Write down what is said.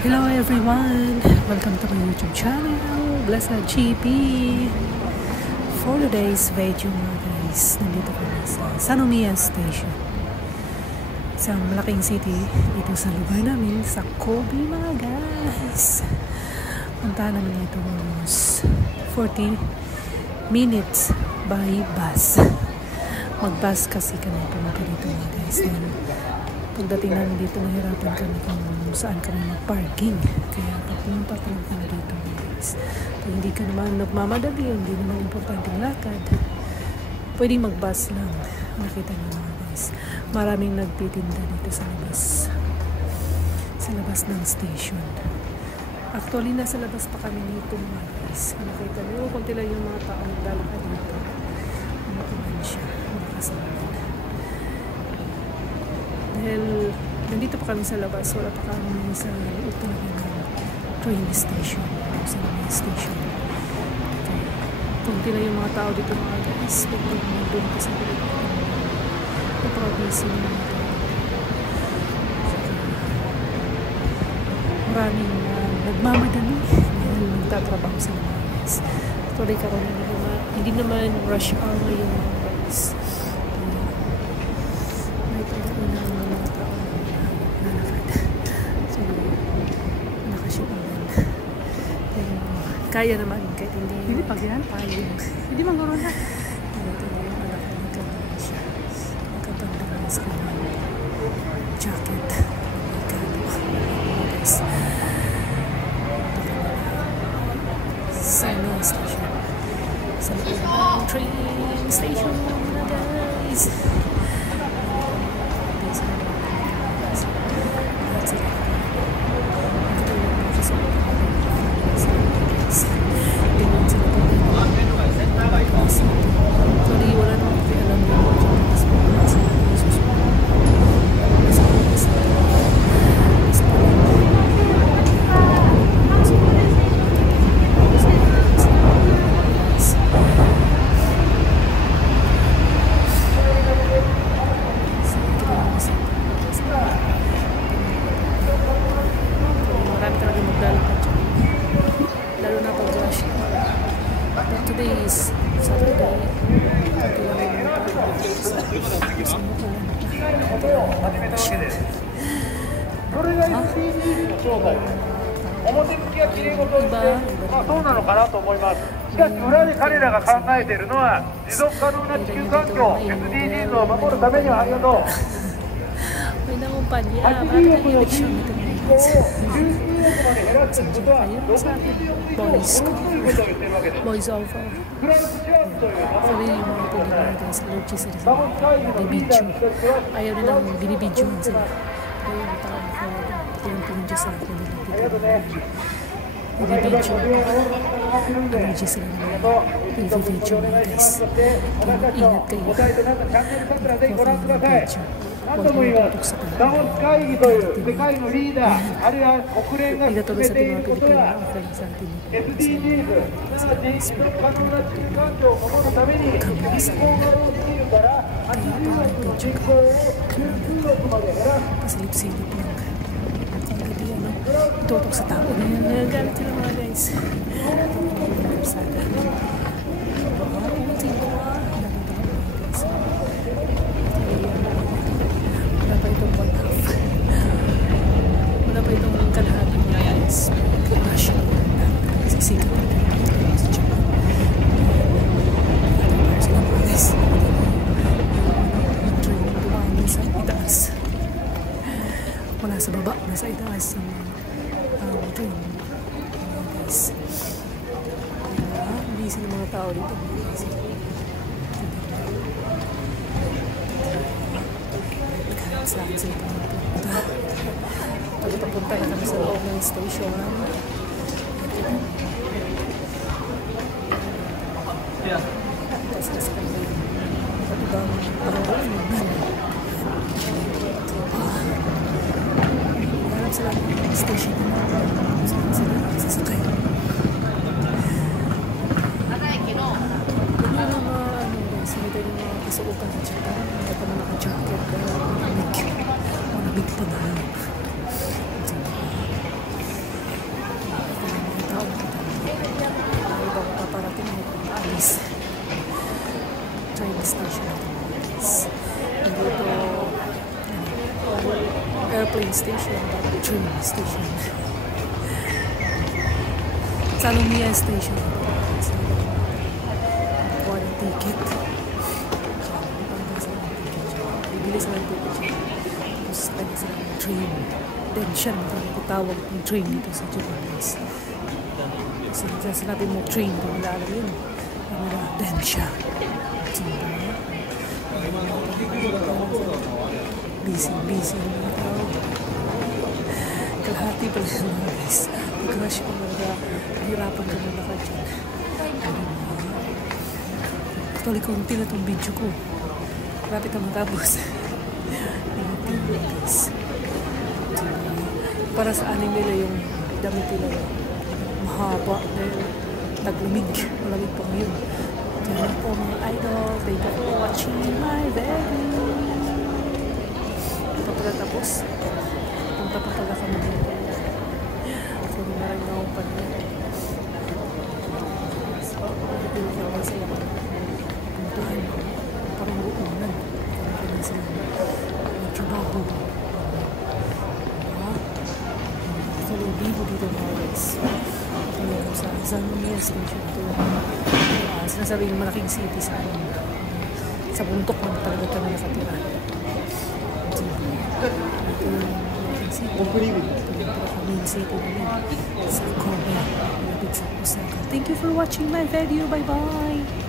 Hello everyone! Welcome to my YouTube channel, Blessed GP. For today's video mga guys, nandito kami sa San Umian Station. Isang malaking city dito sa lugar namin, sa Kobe mga guys. Puntahan namin ito almost 40 minutes by bus. Mag-bus kasi kami pumunta dito mga guys. Pagdating namin dito, nahirapan kami kung saan kami mag-parking. Kaya pumunta lang kami dito guys. Kung hindi ka naman nagmamadali, hindi naman importanteng lakad, pwedeng mag-bus lang. Nakita niyo mga guys, maraming nagtitinda dito sa labas ng station. Actually, nasa labas pa kami nito mga guys. Nakita niyo, kunti lang yung mga tao naglalakad dito. Ano naman siya, nakasama. Dahil nandito pa kami sa labas, wala pa kami sa loob talaga ng train station, sa main station. Okay. Kunti na yung mga tao dito mga guys, pag doon pa sa loob, napaka-busy na mga tao. Maraming nagmamadali dahil nagtatrabaho sa mga guys. Actually karoon hindi naman rush hour ngayon mga guys. Kaya naman, kahit hindi pag yan, hindi mangguro na. Ito na yung anak ko, nagkabang siya. Nagkabang sa kanyang jacket. Guys. Sa station. Sa train station na guys. Today is Saturday. Voice over. Sorry yung mga pagkakita guys, allergy sila sa binibidyo. Ayaw nilang binibidyoan sila. Kaya yung tao ko, pinag-pinidyo sa akin nila. Binibidyo. Allergy sila nila. Binibidyo mga guys. Kaya ingat kayo. Binibidyo. Huwag mo tutok sa tayo. Pinatuloy sa ating mga Pilipino. Okay lang sa atin. Pasilip-silip lang. Tutok sa tao. Nagagamit sila mga guys. Wala pa itong kalahati mga guys. Rush na kasi sikat na sa Japan. Sila mga guys. Yung train dumaan sa itaas. Wala sa baba, nasa itaas ang train mga guys. Busy ng mga tao dito mga guys. Saan sila pumunta? Pagpapunta kami sa loob ng station. Tapos kami ibang pangalaman. Harap sila ng station na saan sila sasakay. Sumita yung mga kasuotan sa Japan. Hindi pa na naka-jacket. Malamig pa na. station, train station. Sanomia station. Kuha ng ticket. Bibili sila ng ticket siya. Tapos kanya sila ng train. Then siya naman tawag ng train dito sa Japan, guys. Kasi sinabi mo train, kung wala alam yun. Then siya. Busy na mga tao. Kalahati pala yung mga guys. Crush ko mga hirapan ka na lakad dyan. Actually, konti na itong video ko. Rapit na matapos. Guys. Para sa anime nila yung damit nila mahaba dahil taglamig. Malamig pa ngayon. Diyan po mga idol. Thank you for watching my video. Tapos punta pa pala kami dito. So minaray na akong pala. Pinagyan ko sa iyo. Puntuhan. Parang uunan. Parang sila. Trabaho ba? So bibo dito mga guys. Ito yung sa Sanomia station to. Sinasabing malaking city sa amin. Sa bundok man talaga kami nakatira. Thank you for watching my video. Bye bye.